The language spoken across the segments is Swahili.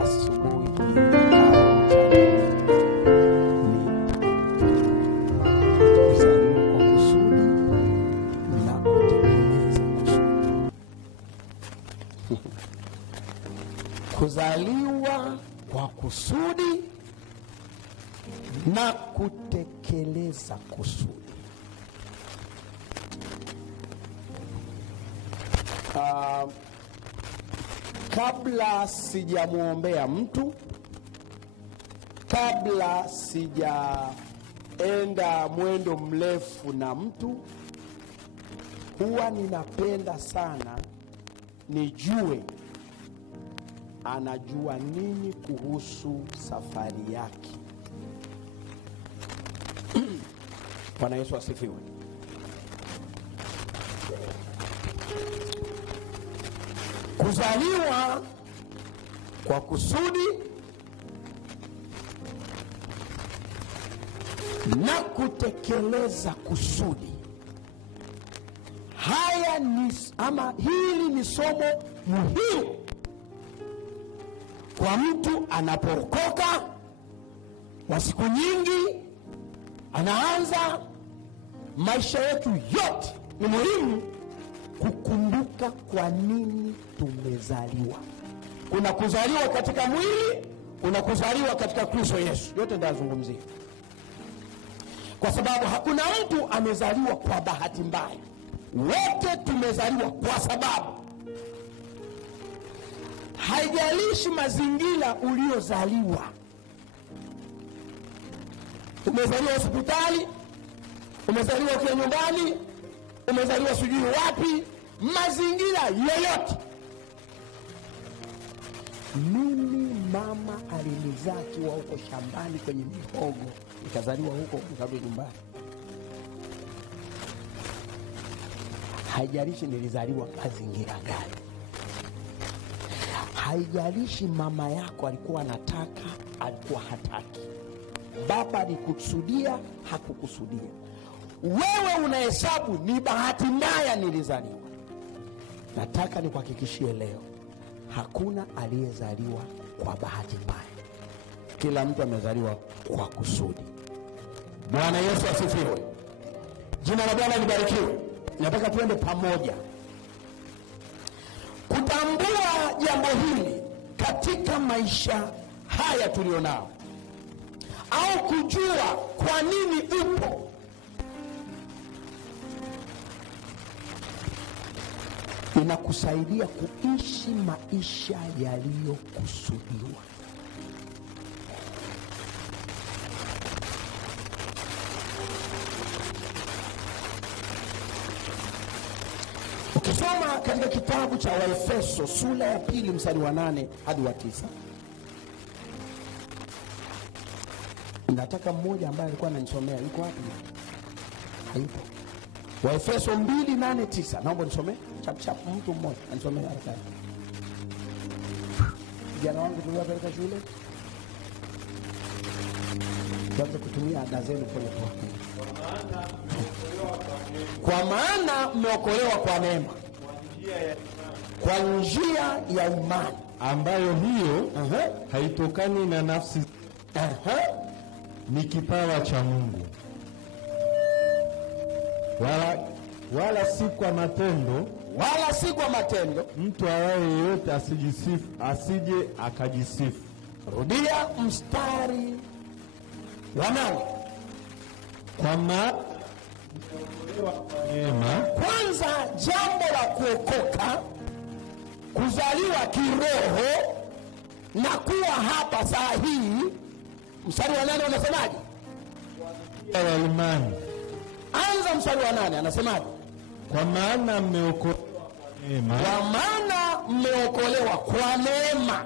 asubuhi kuzaliwa kwa kusudi na kutekeleza kusudi. Kabla sijamuombea mtu, kabla sijaenda mwendo mrefu na mtu, huwa ninapenda sana nijue anajua nini kuhusu safari yake. Bwana Yesu asifiwe. Kuzaliwa kwa kusudi na kutekeleza kusudi. Haya ni hili ni somo muhimu kwa mtu anapookoka wa siku nyingi, anaanza maisha yetu yote. Ni muhimu kukumbuka kwa nini tumezaliwa. Kuna kuzaliwa katika mwili, kuna kuzaliwa katika Kristo Yesu. Yote ndazungumzia, kwa sababu hakuna mtu amezaliwa kwa bahati mbaya. Wote tumezaliwa kwa sababu. Haijalishi mazingira uliozaliwa. Umezaliwa hospitali, umezaliwa ukiwa nyumbani, umezaliwa sijui wapi, mazingira yoyote. Mimi mama alinizaa akiwa huko shambani kwenye mihogo, nikazaliwa huko, nikarudi nyumbani. Haijalishi nilizaliwa mazingira gani. Haijalishi mama yako alikuwa anataka, alikuwa hataki. Baba alikusudia, hakukusudia. Wewe unahesabu ni bahati mbaya nilizaliwa. Nataka nikuhakikishie leo, hakuna aliyezaliwa kwa bahati mbaya. Kila mtu amezaliwa kwa kusudi. Bwana Yesu asifiwe. Jina la Bwana libarikiwe. Nataka tuende pamoja kutambua jambo hili katika maisha haya tulionao, au kujua kwa nini upo. Inakusaidia kuishi maisha yaliyokusudiwa. Ukisoma katika kitabu cha Waefeso sura ya 2 mstari wa 8 hadi wa 9. Nataka mmoja ambaye alikuwa ananisomea, yuko wapi? Hayupo. Waefeso 2:8-9. Naomba nisomee chap mtu mmoja anisomee haraka. Jana wangu tuliwapeleka shule. Tuanze kutumia ada zenu pole pole. Kwa maana mmeokolewa kwa neema, kwa njia ya imani, ambayo hiyo haitokani na nafsi, ni kipawa cha Mungu, wala si kwa matendo, wala si kwa matendo, mtu awaye yeyote asije akajisifu. Rudia mstari wa 8. Kwa maana kwanza, jambo la kuokoka, kuzaliwa kiroho na kuwa hapa saa hii. Mstari wa 8 unasemaje? Kwa imani. Anza mstari wa 8, anasemaje? Kwa maana mmeokolewa kwa neema. Kwa maana mmeokolewa kwa neema,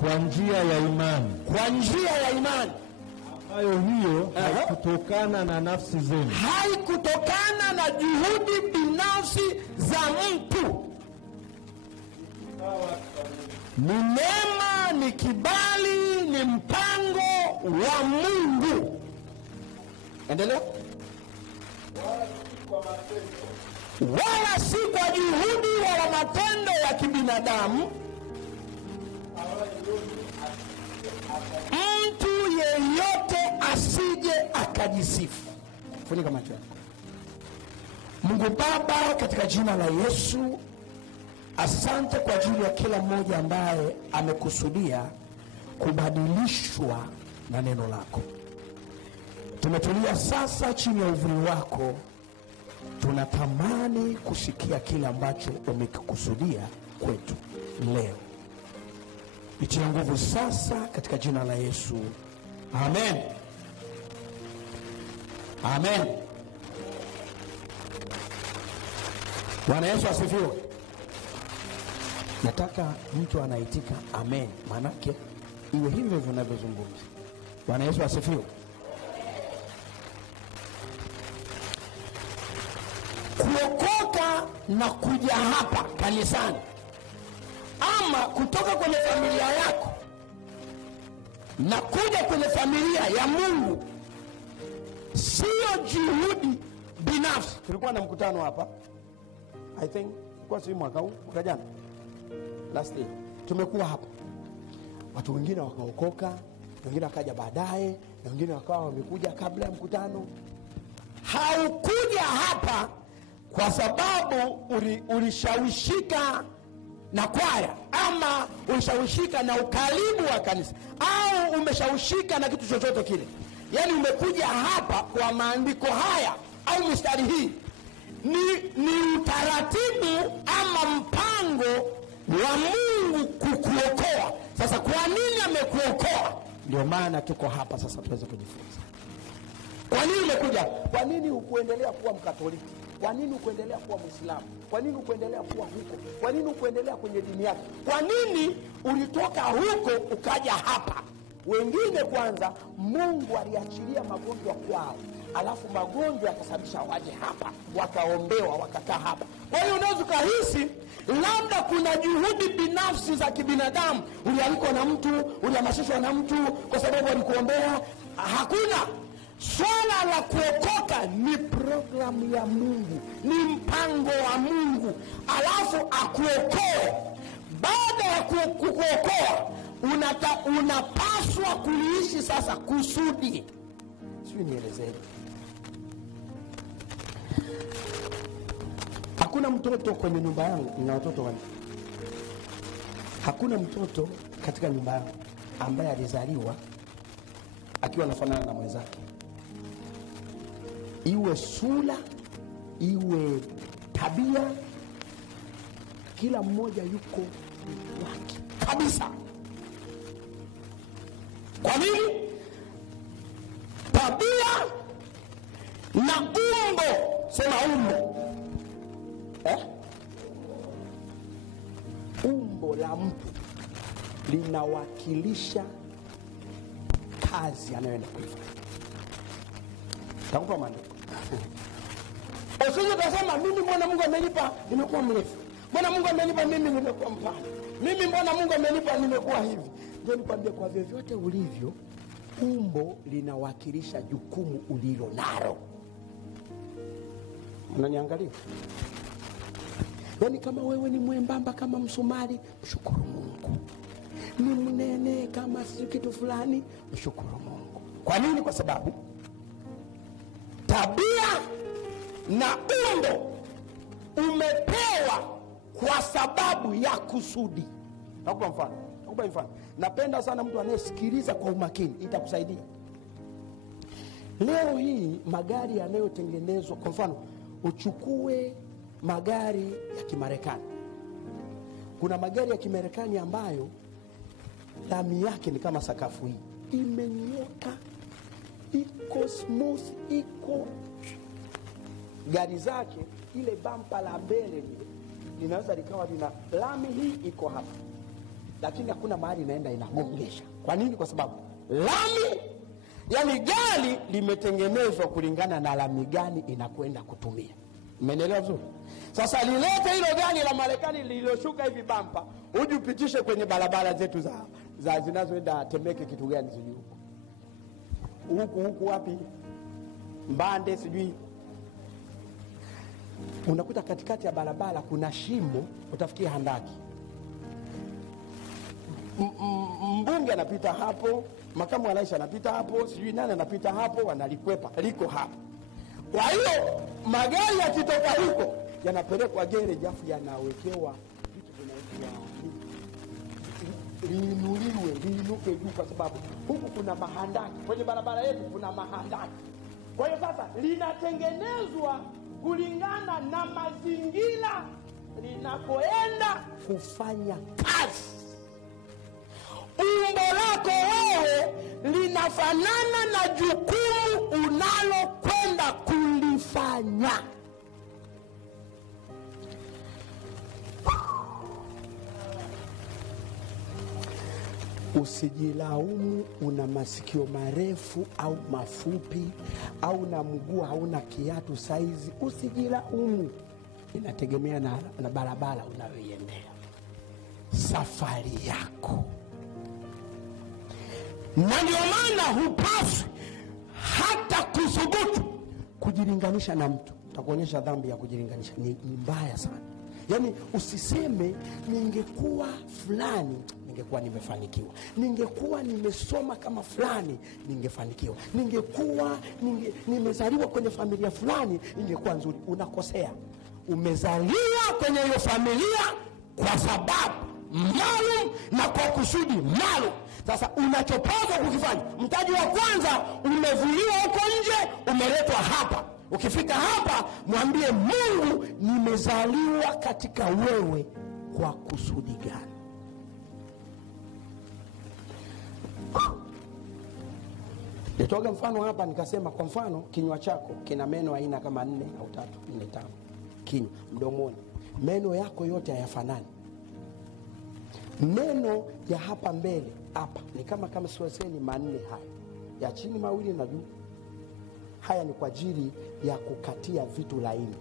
kwa njia ya imani. Kwa njia ya imani, ambayo hiyo haikutokana na nafsi zenu, haikutokana na juhudi binafsi za mtu. Ni neema, ni kibali, ni mpango wa Mungu. Endelea. Wala si kwa juhudi wala matendo ya kibinadamu, Mtu yeyote asije akajisifu. Funika macho yako. Mungu Baba, katika jina la Yesu, asante kwa ajili ya kila mmoja ambaye amekusudia kubadilishwa na neno lako. Tumetulia sasa chini ya uvuli wako. Tunatamani kusikia kile ambacho umekikusudia kwetu leo. Itia nguvu sasa katika jina la Yesu. Amen. Amen. Bwana Yesu asifiwe. Nataka mtu anaitika amen, manake iwe hivyo vinavyozungumza. Bwana Yesu asifiwe. Kuokoka na kuja hapa kanisani ama kutoka kwenye familia yako na kuja kwenye familia ya Mungu sio juhudi binafsi. Tulikuwa na mkutano hapa, I think kwa si mwaka huu, mwaka jana, last year. Tumekuwa hapa, watu wengine wakaokoka, wengine wakaja baadaye, na wengine wakawa wamekuja kabla ya mkutano. Haukuja hapa kwa sababu ulishawishika na kwaya ama ulishawishika na ukaribu wa kanisa au umeshawishika na kitu chochote kile. Yaani umekuja hapa kwa maandiko haya au mistari hii ni utaratibu ama mpango wa Mungu kukuokoa. Sasa kwa nini amekuokoa? Ndio maana tuko hapa sasa tuweze kujifunza. Kwa nini umekuja? Kwa nini ukuendelea kuwa Mkatoliki? Kwa nini ukuendelea kuwa Muislamu? Kwa nini ukuendelea kuwa huko? Kwa nini ukuendelea kwenye dini yako? Kwa nini ulitoka huko ukaja hapa? Wengine kwanza Mungu aliachilia magonjwa kwao, alafu magonjwa yakasababisha waje hapa, wakaombewa, wakakaa hapa. Kwa hiyo unaweza kuhisi labda kuna juhudi binafsi za kibinadamu, ulialikwa na mtu, ulihamasishwa na mtu kwa sababu alikuombea. Hakuna. Swala la kuokoka ni programu ya Mungu, ni mpango wa Mungu, alafu akuokoe. Baada ya kukuokoa unapaswa kuishi sasa kusudi. Sio, nielezee. Hakuna mtoto kwenye nyumba yangu, nina watoto wanne. Hakuna mtoto katika nyumba yangu ambaye alizaliwa akiwa anafanana na mwenzake. Iwe sura, iwe tabia, kila mmoja yuko wake kabisa. Kwa nini? Tabia na umbo, sema umbo. Umbo la mtu linawakilisha kazi anayoenda kuifanya. Takupa maandiko. Usije kusema mimi mbona Mungu amenipa nimekuwa mrefu. Mbona Mungu amenipa mimi nimekuwa mpana. Mimi mbona Mungu amenipa nimekuwa hivi. Ndio nikwambie, kwa vyovyote ulivyo, umbo linawakilisha jukumu ulilo nalo. Unaniangalia? Yaani kama wewe ni mwembamba kama msumari, mshukuru Mungu. Ni mnene kama kitu fulani, mshukuru Mungu. Kwa nini? Kwa sababu tabia na umbo umepewa kwa sababu ya kusudi. Nakupa mfano. Napenda sana mtu anayesikiliza kwa umakini, itakusaidia. Leo hii magari yanayotengenezwa, kwa mfano uchukue magari ya Kimarekani. Kuna magari ya Kimarekani ambayo lami yake ni kama sakafu hii, imenyoka, iko smooth, iko gari zake ile bampa la mbele linaweza likawa lina lami hii iko hapa, lakini hakuna mahali inaenda inagongesha. Kwa nini? Kwa sababu lami, yani gari limetengenezwa kulingana na lami gani inakwenda kutumia. Umeelewa vizuri? Sasa lilete hilo gari la Marekani lililoshuka hivi bampa, uje upitishe kwenye barabara zetu za zinazoenda Temeke, kitu gani sijui huku wapi, Mbande sijui. Unakuta katikati ya barabara kuna shimo, utafikia handaki. Mbunge Matiang'i anapita hapo, makamu wa rais anapita hapo, sijui nani anapita hapo, wanalikwepa liko hapo. Kwa hiyo magari yakitoka huko yanapelekwa garage, afu yanawekewa vitu vinaitwa liinuke juu, kwa sababu huku kuna mahandaki, kwenye barabara yetu kuna mahandaki. Kwa hiyo sasa linatengenezwa kulingana na mazingira linakoenda kufanya kazi. Umbo lako wewe linafanana na jukumu unalokwenda kulifanya. Usijilaumu una masikio marefu au mafupi, au na mguu hauna kiatu saizi. Usijilaumu, inategemea na barabara unayoiendea, safari yako. Na ndio maana hupaswi hata kuthubutu kujilinganisha na mtu. Takuonyesha dhambi ya kujilinganisha ni mbaya sana. Yaani usiseme ningekuwa fulani ningekuwa nimefanikiwa, ningekuwa nimesoma kama fulani ningefanikiwa, ningekuwa nimezaliwa kwenye familia fulani ingekuwa nzuri. Unakosea. Umezaliwa kwenye hiyo familia kwa sababu maalum na kwa kusudi maalum. Sasa unachopaswa kukifanya, mtaji wa kwanza, umevuliwa huko nje, umeletwa hapa. Ukifika hapa mwambie Mungu, nimezaliwa katika wewe kwa kusudi gani? Nitoga mfano hapa nikasema, kwa mfano kinywa chako kina meno aina kama 4 au 3, 4, 5. Kinywa mdomoni, meno yako yote hayafanani. Meno ya hapa mbele hapa ni kama siwaseni 4 haya, ya chini 2 na juu. Haya ni kwa ajili ya kukatia vitu laini.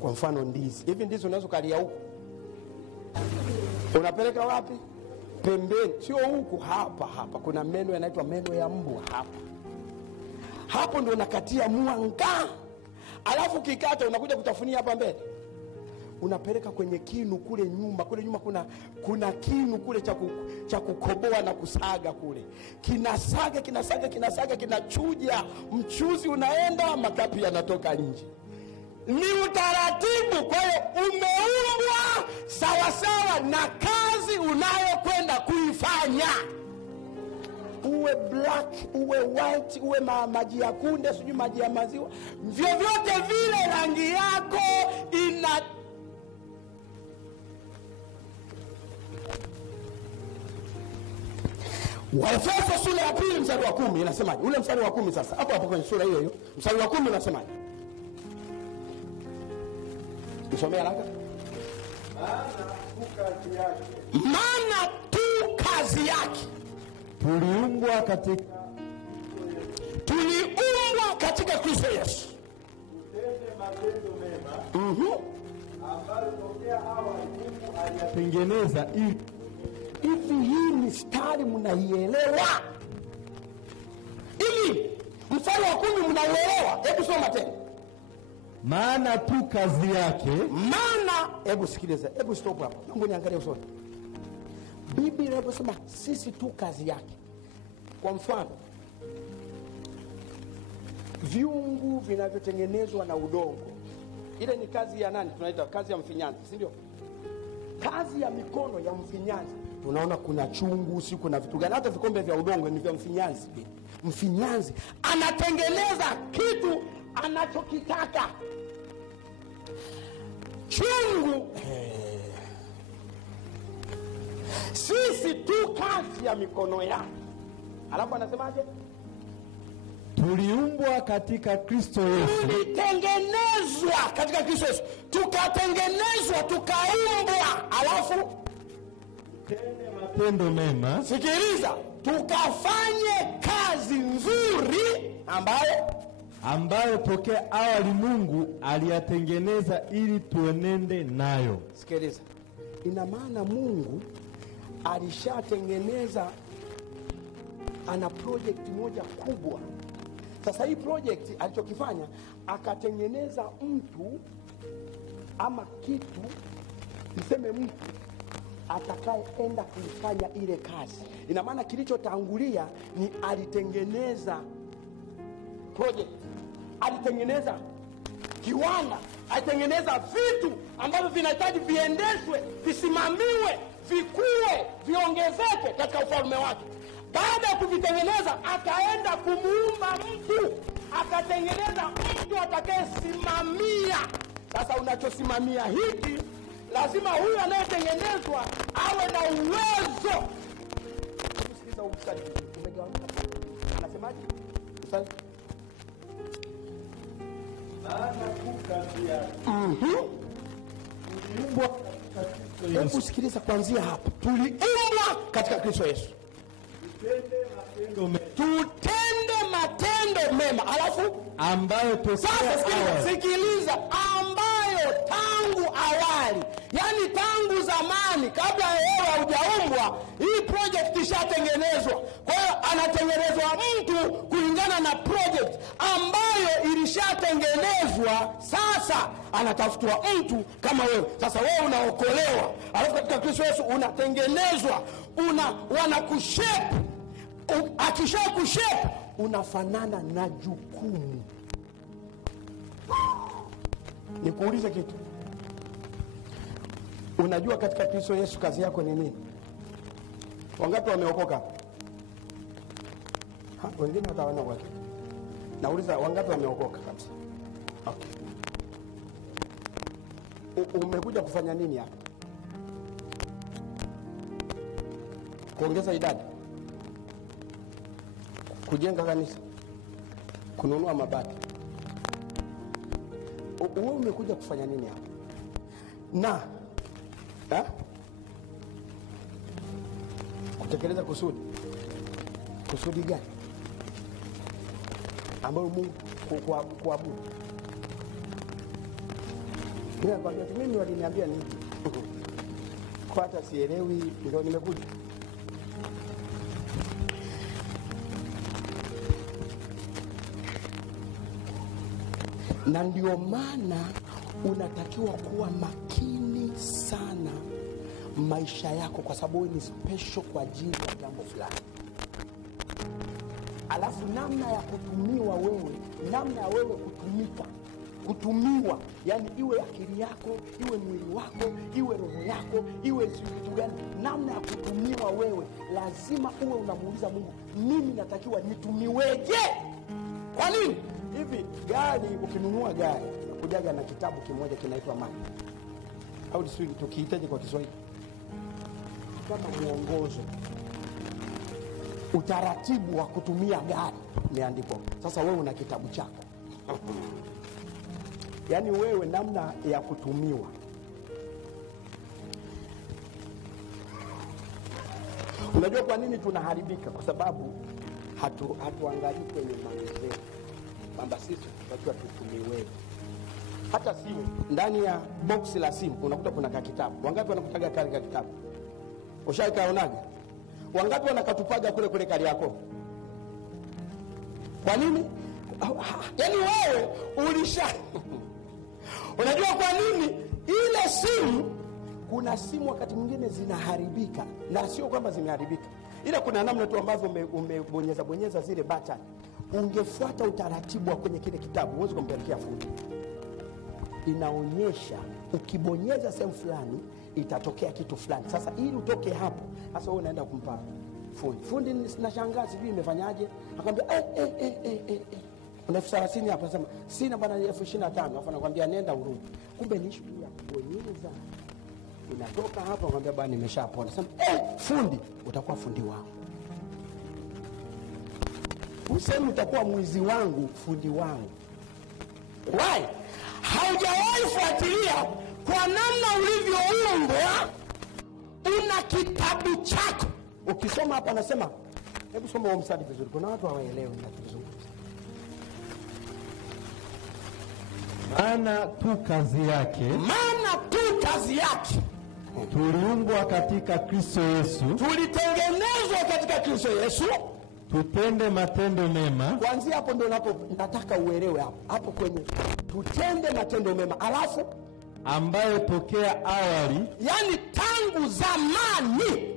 Kwa mfano ndizi. Hivi ndizi unaweza kulia huko, unapeleka wapi? Pembeni, sio huku. Hapa kuna meno yanaitwa meno ya mbwa hapa. Hapo ndio unakatia mwanga. Alafu kikata unakuja kutafunia hapa mbele. Unapeleka kwenye kinu kule nyuma. Kule nyuma kuna kinu kule cha kukoboa na kusaga kule. Kinasaga, kinachuja. Mchuzi unaenda, makapi yanatoka nje. Ni utaratibu. Kwa hiyo umeumbwa sawasawa na kazi unayokwenda kuifanya. Uwe black, uwe white, uwe maji ya kunde, sijui maji ya maziwa, vyovyote vile rangi yako ina Waefeso sura ya 2 mstari wa 10 inasemaje? Ule mstari wa 10 sasa. Hapo kwenye sura hiyo mstari wa 10 unasemaje? Usomea haraka. Maana tu kazi yake. Tuliumbwa katika Kristo Yesu. Tutende matendo mema. Ambayo tokea awali Mungu aliyatengeneza ili. Hivi hii mistari mnaielewa? Ili mstari wa 10 mnauelewa? Hebu soma tena. Maana tu kazi yake. Maana, hebu sikiliza, hebu stop hapo. Mungu niangalie usoni. Biblia inasema sisi tu kazi yake. Kwa mfano, viungu vinavyotengenezwa na udongo, ile ni kazi ya nani? Tunaita kazi ya mfinyanzi, si ndio? Kazi ya mikono ya mfinyanzi. Tunaona kuna chungu, si kuna vitu gani, hata vikombe vya udongo ni vya mfinyanzi. Mfinyanzi anatengeneza kitu anachokitaka. Chungu, sisi tu kazi ya mikono yake. Alafu anasemaje? Tuliumbwa katika Kristo Yesu. Tulitengenezwa katika Kristo Yesu. Tukatengenezwa, tukaumbwa. Alafu Tutende matendo mema. Sikiliza, tukafanye kazi nzuri ambayo tokea awali Mungu aliyatengeneza ili tuenende nayo. Sikiliza, ina maana Mungu alishatengeneza, ana project moja kubwa. Sasa hii project alichokifanya, akatengeneza mtu ama kitu, niseme mtu atakayeenda kuifanya ile kazi. Ina maana kilichotangulia ni alitengeneza project, alitengeneza kiwanda, alitengeneza vitu ambavyo vinahitaji viendeshwe, visimamiwe, vikue, viongezeke katika ufalme wake. Baada ya kuvitengeneza, akaenda kumuumba mtu, akatengeneza mtu atakayesimamia. Sasa unachosimamia hiki, lazima huyu anayetengenezwa awe na uwezo. Sikiliza umstari, umegawanyika. Anasemaje? Mstari. Maana tu kazi yake. Tuliumbwa katika Kristo Yesu. Hebu sikiliza kuanzia hapa. Tuliumbwa katika Kristo Yesu. Tutende matendo mema. Alafu ambayo sasa sikiliza, ambayo tangu awali, yani tangu zamani, kabla wewe hujaumbwa, hii project ishatengenezwa. Kwa hiyo anatengenezwa mtu kulingana na project ambayo ilishatengenezwa. Sasa anatafutwa mtu kama wewe. Sasa wewe unaokolewa, alafu katika Kristo Yesu unatengenezwa, wanakushape. Akisha kushape, unafanana na jukumu. Nikuulize kitu. Unajua katika Kristo Yesu kazi yako ni nini? Wangapi wameokoka? Wengine hata wana wake. Nauliza wangapi wameokoka kabisa? Okay. Umekuja kufanya nini hapa? Kuongeza idadi? Kujenga kanisa? Kununua mabati? Wewe umekuja kufanya nini hapa? Na kutekeleza kusudi. Kusudi gani? Ambayo Mungu kuabudu. Mimi waliniambia nini? Kwa hata sielewi, ndio nimekuja. Na ndio maana unatakiwa kuwa makini sana maisha yako, kwa sababu ni special kwa ajili ya jambo fulani. Alafu namna ya kutumiwa wewe, namna ya wewe kutumiwa, yani iwe akili yako, iwe mwili wako, iwe roho yako, iwe vitu gani, namna ya kutumiwa wewe, lazima uwe unamuuliza Mungu, mimi natakiwa nitumiweje? Kwa nini? Hivi gari, ukinunua gari unakujaga na kitabu kimoja kinaitwa mali, au tukiitaje kwa Kiswahili, kama mwongozo, utaratibu wa kutumia gari umeandikwa. Sasa wewe una kitabu chako yaani wewe namna ya kutumiwa. Unajua kwa nini tunaharibika? Kwa sababu hatuangalii kwenye maendeleo kwamba sisi tunatakiwa tutumiwe. Hata simu, ndani ya box la simu unakuta kuna kitabu. Wangapi wanakutaga kale kitabu? Ushaikaonaga? Wangapi wanakatupaga kule kali yako? Kwa nini? Yaani wewe unajua kwa nini ile simu, kuna simu wakati mwingine zinaharibika, na sio kwamba zimeharibika, ila kuna namna tu ambavyo umebonyeza zile button. Ungefuata utaratibu wa kwenye kile kitabu, uweze kumpelekea fundi. Inaonyesha ukibonyeza sehemu fulani itatokea kitu fulani. Sasa ili utoke hapo, sasa wewe unaenda kumpa fundi. Nashangaa sijui imefanyaje, akamwambia una 30 hapa, sema sina bana 25, afa nakwambia nenda urudi. Kumbe ni issue ya kubonyeza. Inatoka hapa akamwambia bana nimeshapona. Sema fundi, utakuwa fundi wangu. Useme utakuwa mwizi wangu, fundi wangu. Why? Haujawahi fuatilia kwa namna ulivyoumbwa. Una kitabu chako. Ukisoma hapa anasema, hebu soma huo mstari vizuri. Kuna watu hawaelewi ninachozungumza. Maana tu kazi yake. Tuliumbwa katika Kristo Yesu. Tulitengenezwa katika Kristo Yesu. Tutende matendo mema. Kuanzia hapo ndio nataka uelewe hapo kwenye tutende matendo mema. Alafu ambayo tokea awali, yani tangu zamani,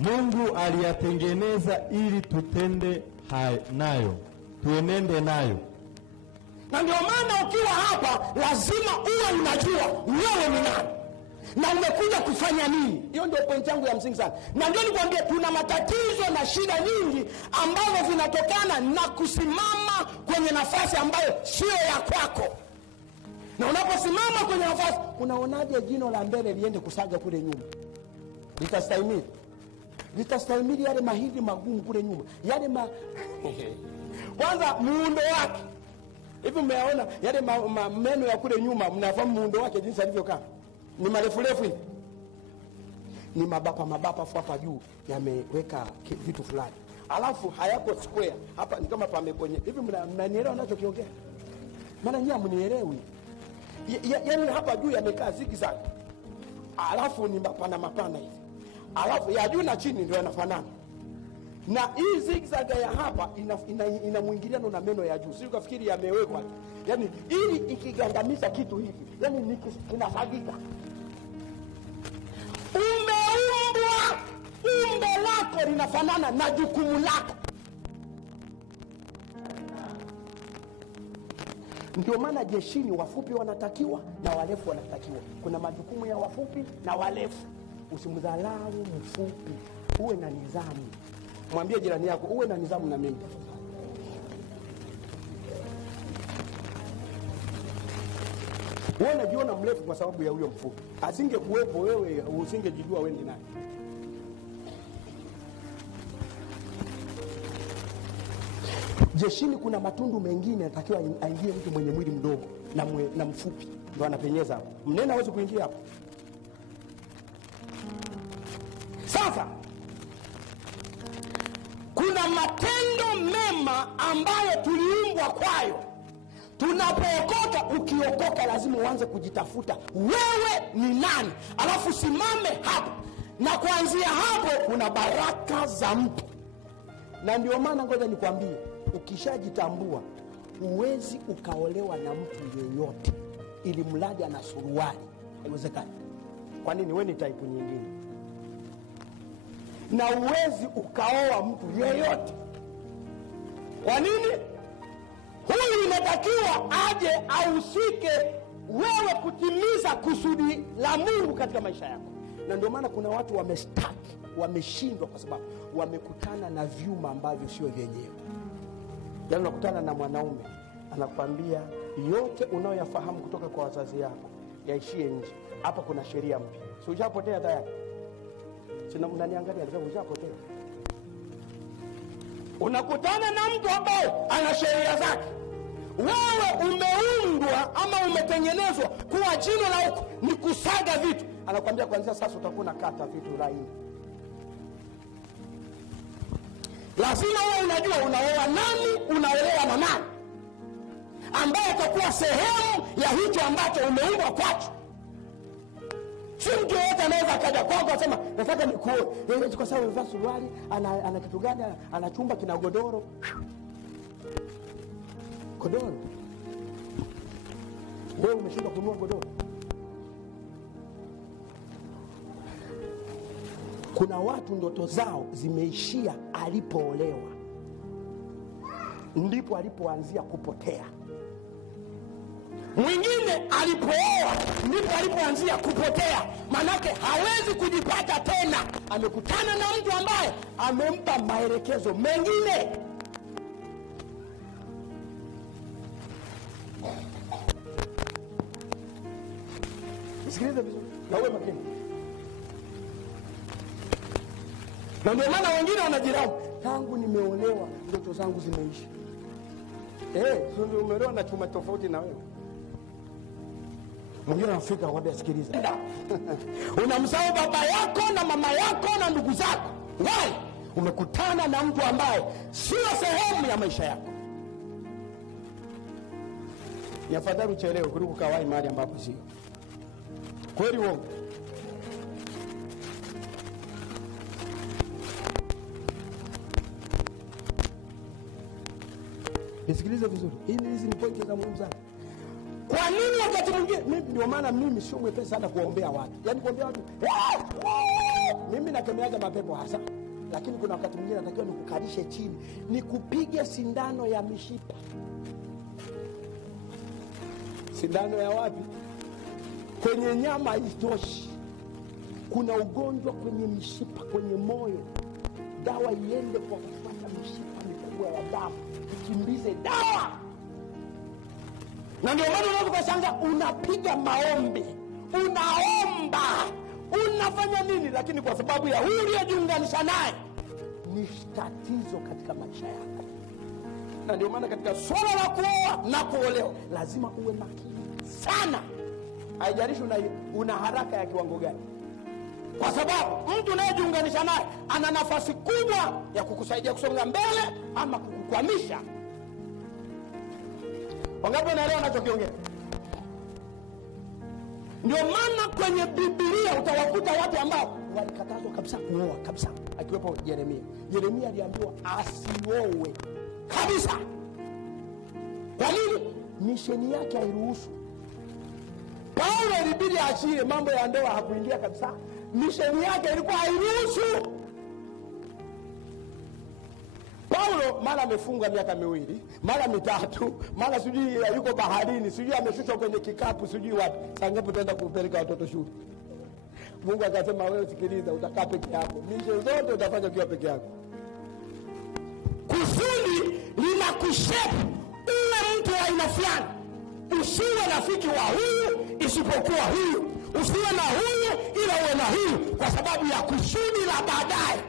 Mungu aliyatengeneza ili tutende nayo, tuenende nayo. Na ndio maana ukiwa hapa lazima uwe unajua wewe ni nani na umekuja kufanya nini. Hiyo ndio point yangu ya msingi sana. Na ndio nikwambie, tuna matatizo na shida nyingi ambazo zinatokana na kusimama kwenye nafasi ambayo sio ya kwako. Na unaposimama kwenye nafasi, unaonaje jino la mbele liende kusaga kule nyuma? Litastahimili? Litastahimili yale mahindi magumu kule nyuma? Yale kwanza muundo wake. Hivi mmeona yale meno ya kule nyuma, mnafahamu muundo wake jinsi alivyokaa? Ni marefu hivi. Ni mabapa hapa juu yameweka vitu fulani. Alafu hayako square. Hapa ni kama pameponye. Hivi mnanielewa ninachokiongea? Maana nyinyi mnielewi. Yaani hapa juu yamekaa zigzag. Alafu ni mapana hivi. Alafu ya juu na chini ndio yanafanana. Na hii zigzag ya hapa ina muingiliano na meno ya juu. Sio ukafikiri yamewekwa. Yaani ili ikigandamiza kitu hivi, yaani kinasagika. Umeumbwa, umbo lako linafanana na jukumu lako. Ndio maana jeshini wafupi wanatakiwa na warefu wanatakiwa. Kuna majukumu ya wafupi na warefu. Usimdharau mfupi, uwe na nidhamu. Mwambie jirani yako uwe na nidhamu na mimi. Wewe unajiona mrefu kwa sababu ya huyo mfupi. Asingekuwepo wewe usingejijua wewe ni nani. Jeshini kuna matundu mengine yanatakiwa aingie mtu mwenye mwili mdogo na mfupi ndio anapenyeza hapo. Mnene hawezi kuingia hapo. Sasa kuna matendo mema ambayo tuliumbwa kwayo. Tunapookoka, ukiokoka lazima uanze kujitafuta wewe ni nani, alafu simame hapo, na kuanzia hapo kuna baraka za mtu. Na ndio maana ngoja nikwambie, ukishajitambua huwezi ukaolewa na mtu yeyote ili mradi ana suruali. Haiwezekani. Kwa nini? Wewe ni type nyingine. Na huwezi ukaoa mtu yeyote. Kwa nini? Huyu inatakiwa aje ahusike wewe kutimiza kusudi la Mungu katika maisha yako. Na ndio maana kuna watu wamestaki, wameshindwa kwa sababu wamekutana na vyuma ambavyo sio vyenyewe. Yaani unakutana na mwanaume anakuambia yote unayoyafahamu kutoka kwa wazazi yako yaishie nje. Hapa kuna sheria mpya. Si ujapotea tayari? Sina mnaniangalia ndio ujapotea. Unakutana na mtu ambaye ana sheria zake. Wewe umeundwa ama umetengenezwa kuwa jino la huko ni kusaga vitu. Anakuambia kuanzia sasa utakuwa unakata vitu laini. Lazima wewe unajua unaoa nani, unaolewa na nani, ambaye atakuwa sehemu ya hicho ambacho umeumbwa kwacho. Si mtu yote anaweza kaja kwako asema nataka nikuoe. Yeye kwa sababu amevaa suruali, ana kitu gani, ana chumba kina godoro. Godoro. Wewe umeshinda kununua godoro. Kuna watu ndoto zao zimeishia alipoolewa. Ndipo alipoanzia kupotea. Mwingine alipooa ndipo alipoanzia kupotea. Manake hawezi kujipata tena. Amekutana na mtu ambaye amempa maelekezo mengine. Sikiliza vizuri na uwe makini. Na ndio maana wengine wanajiraumu, tangu nimeolewa ndoto zangu zimeisha. Ndio umeolewa na chuma tofauti na wewe. Mwingine anafika waambia sikiliza. Unamsahau baba yako na mama yako na ndugu zako. Why? Umekutana na mtu ambaye sio sehemu ya maisha yako. Ni afadhali uchelewe kuliko kawai mahali ambapo sio. Kweli uongo? Nisikilize vizuri. Hizi ni pointi za muhimu sana. Kwa nini wakati mwingine mimi ndio maana mimi sio mwepesi sana kuombea watu. Yaani kuombea watu mimi nakemeaga mapepo hasa. Lakini kuna wakati mwingine natakiwa nikukalishe chini, nikupige sindano ya mishipa. Sindano ya wapi? Kwenye nyama haitoshi. Kuna ugonjwa kwenye mishipa, kwenye moyo. Dawa iende kwa kufuata mishipa mikubwa ya damu, ikimbize dawa. Na ndio maana unapokasanga unapiga maombi, unaomba, unafanya nini, lakini kwa sababu ya huyu uliyejiunganisha naye ni tatizo katika maisha yako. Na ndio maana katika swala la kuoa na kuolewa lazima uwe makini sana. Haijalishi una haraka ya kiwango gani, kwa sababu mtu unayejiunganisha naye ana nafasi kubwa ya kukusaidia kusonga mbele ama kukukwamisha. Wangapi wanaelewa ninachokiongea? Ndio maana kwenye Biblia utawakuta watu ambao walikatazwa kabisa kuoa kabisa, akiwepo Yeremia. Yeremia aliambiwa asiowe kabisa. Kwa nini? Misheni yake hairuhusu. Paulo ilibidi aachie mambo ya ndoa, hakuingia kabisa. Misheni yake ilikuwa hairuhusu. Paulo mara amefungwa miaka 2, mara 3, mara sijui yuko baharini, sijui ameshushwa kwenye kikapu, sijui wapi. Saa ngapi utaenda kupeleka watoto shule? Mungu akasema wewe sikiliza, utakaa peke yako. Misheni zote utafanya ukiwa peke yako. Kusudi linakushape uwe mtu wa aina fulani. Usiwe rafiki wa huyu isipokuwa huyu. Usiwe na huyu ila uwe na huyu, kwa sababu ya kusudi la baadaye.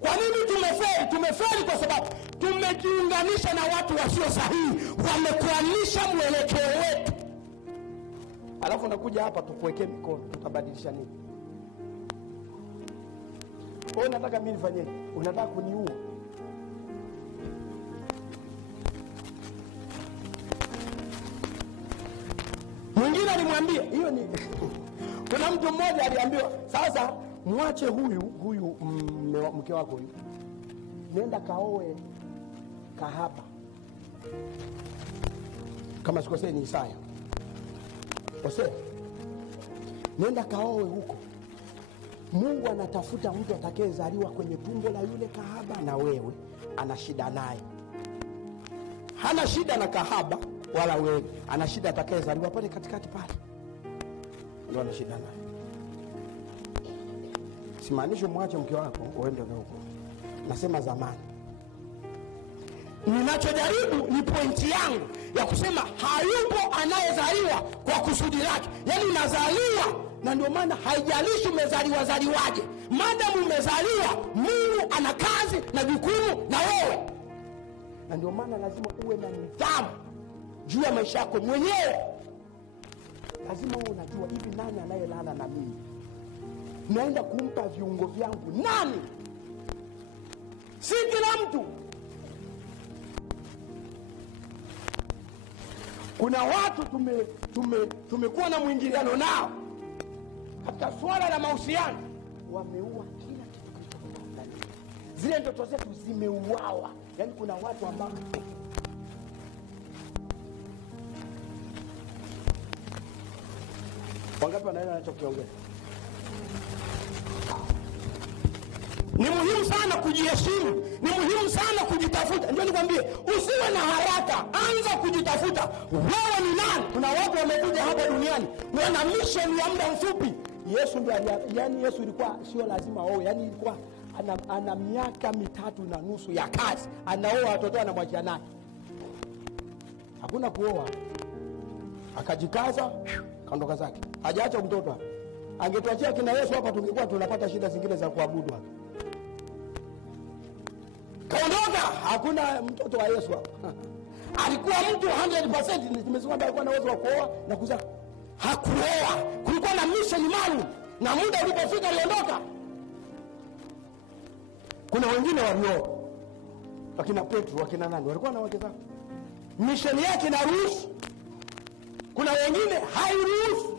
Kwa nini tumefeli? Tumefeli kwa sababu tumejiunganisha na watu wasio sahihi, wamekwamisha mwelekeo wetu. Alafu nakuja hapa tukuwekee mikono, tutabadilisha nini? Wewe unataka mimi nifanyeje? Unataka kuniua? Mwingine alimwambia hiyo ni kuna mtu mmoja aliambiwa, sasa mwache huyu mke wako huyu, nenda kaoe kahaba. Kama sikosei ni Isaya. Osea, nenda kaoe huko. Mungu anatafuta mtu atakayezaliwa kwenye tumbo la yule kahaba, na wewe ana shida naye. Hana shida na kahaba wala wewe, ana shida atakayezaliwa pale katikati pale, ndio ana shida naye. Simaanishi mwache mke wako uende huko, nasema zamani. Ninachojaribu ni pointi yangu ya kusema hayupo anayezaliwa kwa kusudi lake. Yaani unazaliwa, na ndio maana haijalishi umezaliwa zaliwaje, madamu umezaliwa, Mungu ana kazi na jukumu na wewe. Na ndio maana lazima uwe na nidhamu juu ya maisha yako mwenyewe. Lazima uwe unajua hivi, nani anayelala na mimi? Naenda kumpa viungo vyangu nani? Si kila mtu. Kuna watu tumekuwa na mwingiliano nao katika swala la mahusiano, wameua kila kitu kilichokuwa ndani. Zile ndoto zetu zimeuawa. Yaani kuna watu ambao wangapi wanaelewa ninachokiongea? Ni muhimu sana kujiheshimu, ni muhimu sana kujitafuta. Ndio nikwambie, usiwe na haraka, anza kujitafuta. Wewe ni nani? Kuna watu wamekuja hapa duniani wana mission ya muda mfupi. Yesu ndio yani Yesu ilikuwa sio lazima oe, yani ilikuwa ana miaka 3.5 ya kazi. Anaoa watoto anamwachia naye. Hakuna kuoa. Akajikaza, kaondoka zake. Hajaacha mtoto hapa. Angetuachia kina Yesu hapa tungekuwa tunapata shida zingine za kuabudu hapa. Kaondoka, hakuna mtoto wa Yesu hapa. Alikuwa mtu 100%, nimesema alikuwa na uwezo wa kuoa na kuzaa. Hakuoa. Kulikuwa na mission maalum, na muda ulipofika aliondoka. Kuna wengine walioa. Wakina Petro, wakina nani? Walikuwa na wake zao. Mission yake inaruhusu. Kuna wengine hairuhusu.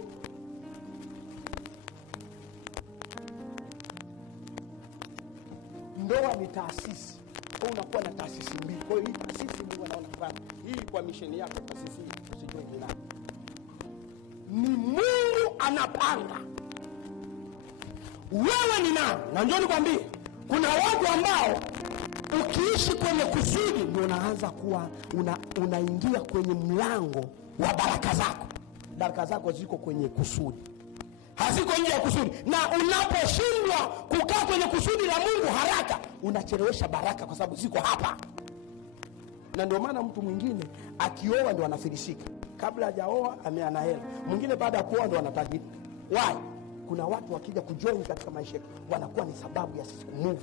Ndoa ni taasisi. Kwa unakuwa na taasisi mbili. Kwa hiyo hii taasisi Mungu anaona kufanya. Hii kwa mission yako taasisi hii. usijue ni nani. Ni Mungu anapanga wewe ni nani. Na njoo nikwambie, kuna watu ambao ukiishi kwenye kusudi ndio unaanza kuwa unaingia kwenye mlango wa baraka zako. Baraka zako ziko kwenye kusudi, haziko nje ya kusudi. Na unaposhindwa kukaa kwenye kusudi la Mungu haraka, unachelewesha baraka kwa sababu ziko hapa. Na ndio maana mtu mwingine akioa ndio anafilisika. Kabla hajaoa ana hela. Mwingine baada ya kuoa ndio anatajiri. Why? Kuna watu wakija kujoin katika maisha yetu wanakuwa ni sababu ya sisi kumove.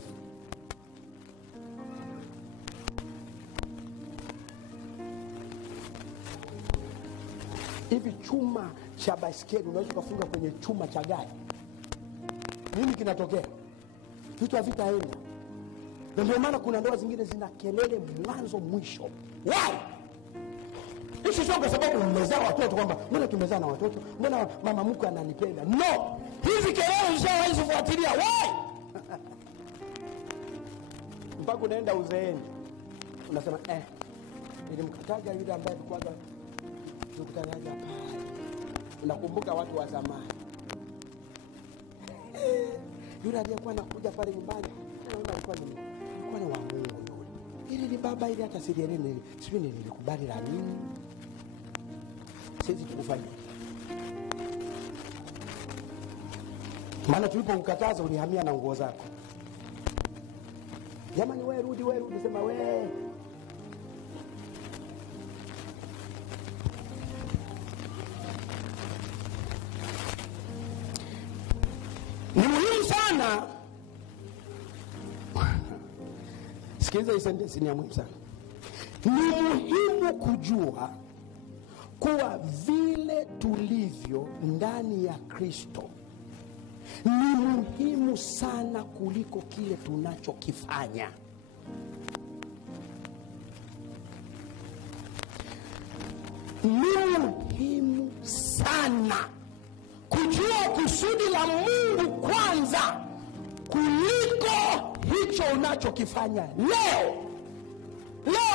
Hivi chuma cha baiskeli unaweza kufunga kwenye chuma cha gari. Nini kinatokea? Vitu havitaenda. Ndio maana kuna ndoa zingine zina kelele mwanzo mwisho. Why? Hicho sio kwa sababu mmezaa watoto kwamba mbona tumezaa na watoto, mbona mama mkwe ananipenda. No. Hizi kelele zishawahi kufuatilia. Why? Mpaka unaenda uzeeni unasema nilimkataja yule ambaye alikuwa tukutanaje hapa. Unakumbuka watu wa zamani. Yule aliyekuwa anakuja pale nyumbani, alikuwa ni wa Mungu yule. Ili ni baba ile hata sirieni sio nilikubali la nini? Sisi tukufanya. Maana tulipomkataza ulihamia na nguo zako. Jamani wewe rudi sema wewe. Ni muhimu sana. Sikiliza hii sentence ni ya muhimu sana. Ni muhimu kujua kuwa vile tulivyo ndani ya Kristo ni muhimu sana kuliko kile tunachokifanya. Ni muhimu sana kujua kusudi la Mungu kwanza kuliko hicho unachokifanya leo.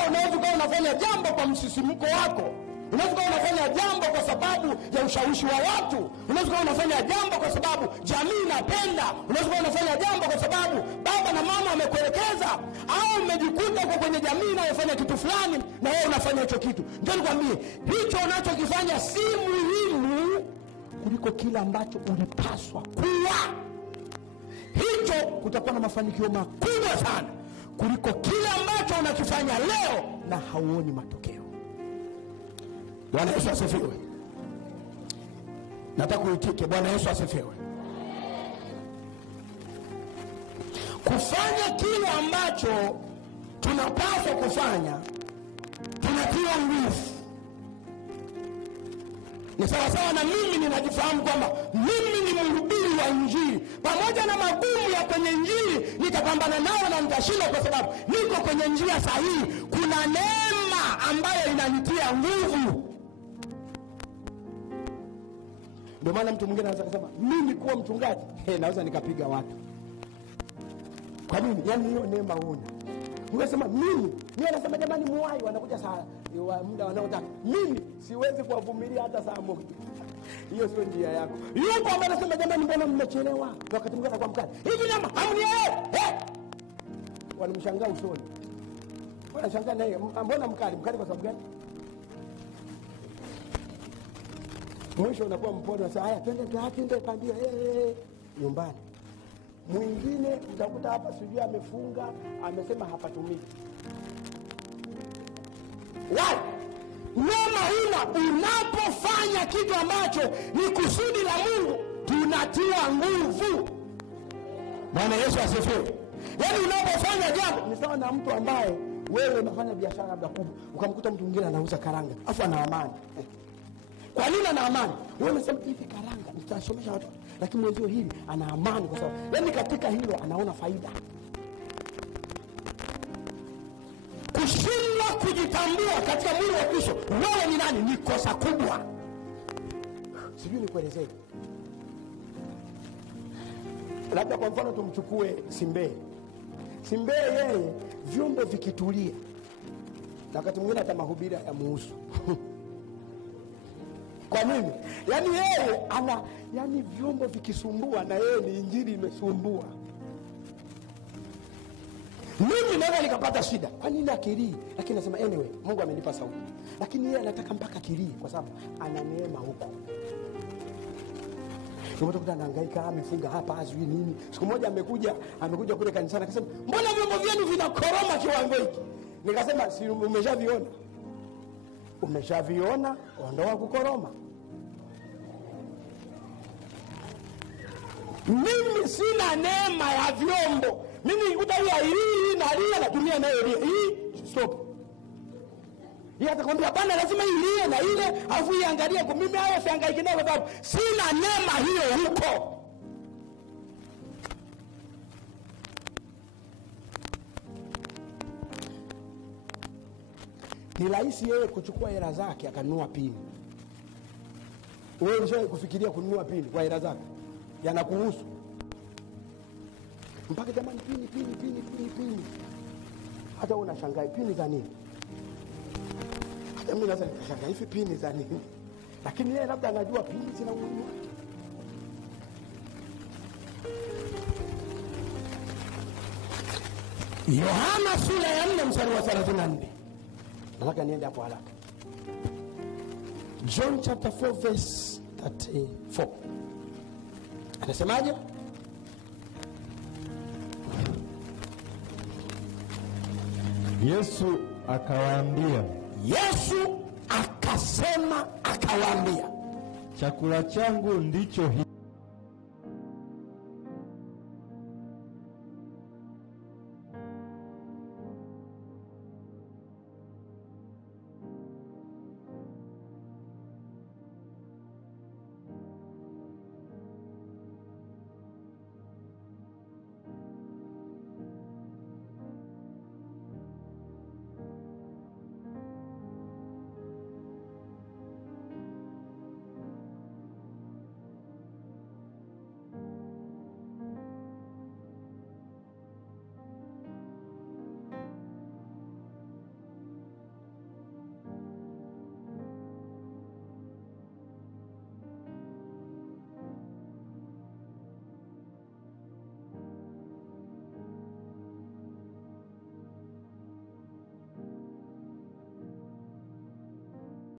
Unaweza kuwa unafanya jambo kwa msisimko wako. Unaweza kuwa unafanya jambo kwa sababu ya ushawishi wa watu. Unaweza kuwa unafanya jambo kwa sababu jamii inapenda. Unaweza kuwa unafanya jambo kwa sababu baba na mama wamekuelekeza, au umejikuta kwa kwenye jamii inayofanya kitu fulani na wewe unafanya hicho kitu. Ndio nikwambie, hicho unachokifanya si muhimu kuliko kile ambacho ulipaswa kuwa. Hicho kutakuwa na mafanikio makubwa sana kuliko kile ambacho unakifanya leo na hauoni matokeo. Bwana Yesu asifiwe. Nataka uitike. Bwana Yesu asifiwe. Kufanya kile ambacho tunapaswa kufanya tunatiwa nguvu. Ni sawasawa na mimi ninajifahamu kwamba mimi ni mhubiri wa Injili. Pamoja na magumu ya kwenye Injili nitapambana nao na nitashinda kwa sababu niko kwenye njia sahihi. Kuna neema ambayo inanitia nguvu. Ndio maana mtu mwingine anaweza kusema mimi kuwa mchungaji naweza nikapiga watu. Kwa nini? Yaani hiyo neema huna. Ungesema mimi anasema jamani muwai wanakuja saa muda wanaotaka. Mimi siwezi kuwavumilia hata saa moja. Hiyo sio njia yako. Yupo ambaye anasema jamani mbona mmechelewa? Wakati mwingine anakuwa mkali. Hivi nyama hamnielewi. Wanamshangaa usoni. Wanashangaa naye mbona mkali kwa sababu gani? Mwisho unakuwa mpole na haya twende pandia nyumbani. Mwingine utakuta hapa sijui amefunga, amesema hapatumiki. Why? Neema huna. Unapofanya kitu ambacho ni kusudi la Mungu, tunatiwa nguvu. Bwana Yesu asifiwe. Yaani unapofanya jambo ni sawa na mtu ambaye wewe unafanya biashara labda kubwa, ukamkuta mtu mwingine anauza karanga, afu ana amani. Kwa nini ana amani? Wewe unasema hivi karanga nitasomesha watu, lakini mwenzio hili ana amani kwa sababu yaani katika hilo anaona faida. Kushindwa kujitambua katika mwili wa Kristo, wewe ni nani, ni kosa kubwa. Sijui nikuelezee. Labda kwa mfano tumchukue Simbe yeye vyombo vikitulia, na wakati mwingine hata mahubiri ya muhusu Kwa nini? Yaani yeye ana, yaani vyombo vikisumbua na yeye ni injili imesumbua. Mimi naweza nikapata shida. Kwa nini akilii? Lakini nasema anyway, Mungu amenipa sauti. Lakini yeye anataka mpaka kilii kwa sababu ana neema huko. Nimetokuta anahangaika, amefunga hapa azui nini. Siku moja amekuja kule kanisani akasema, "Mbona vyombo vyenu vinakoroma kiwango hiki?" Nikasema, "Si umeshaviona? Umeshaviona, ondoa kukoroma." Mimi sina neema ya vyombo. Mimi nikuta hii nalia natumia nayo ile. Hii stop. Yeye atakwambia bana lazima ilie na ile afu iangalie kwa mimi hayo sihangaiki nayo kwa sababu sina neema hiyo huko. Ni rahisi yeye kuchukua hela zake akanunua pini. Wewe unashawahi kufikiria kununua pini kwa hela zake? Yanakuhusu. Mpaka jamani pini. Hata unashangaa pini za nini? Hata mimi naweza nikashangaa hivi pini za nini? Lakini yeye labda anajua pini zina umuhimu wake. Yohana sura ya 4 mstari wa 34. Nataka niende hapo haraka. John chapter 4 verse 34. Anasemaje? Yesu akawaambia. Yesu akasema akawaambia, chakula changu ndicho hiki.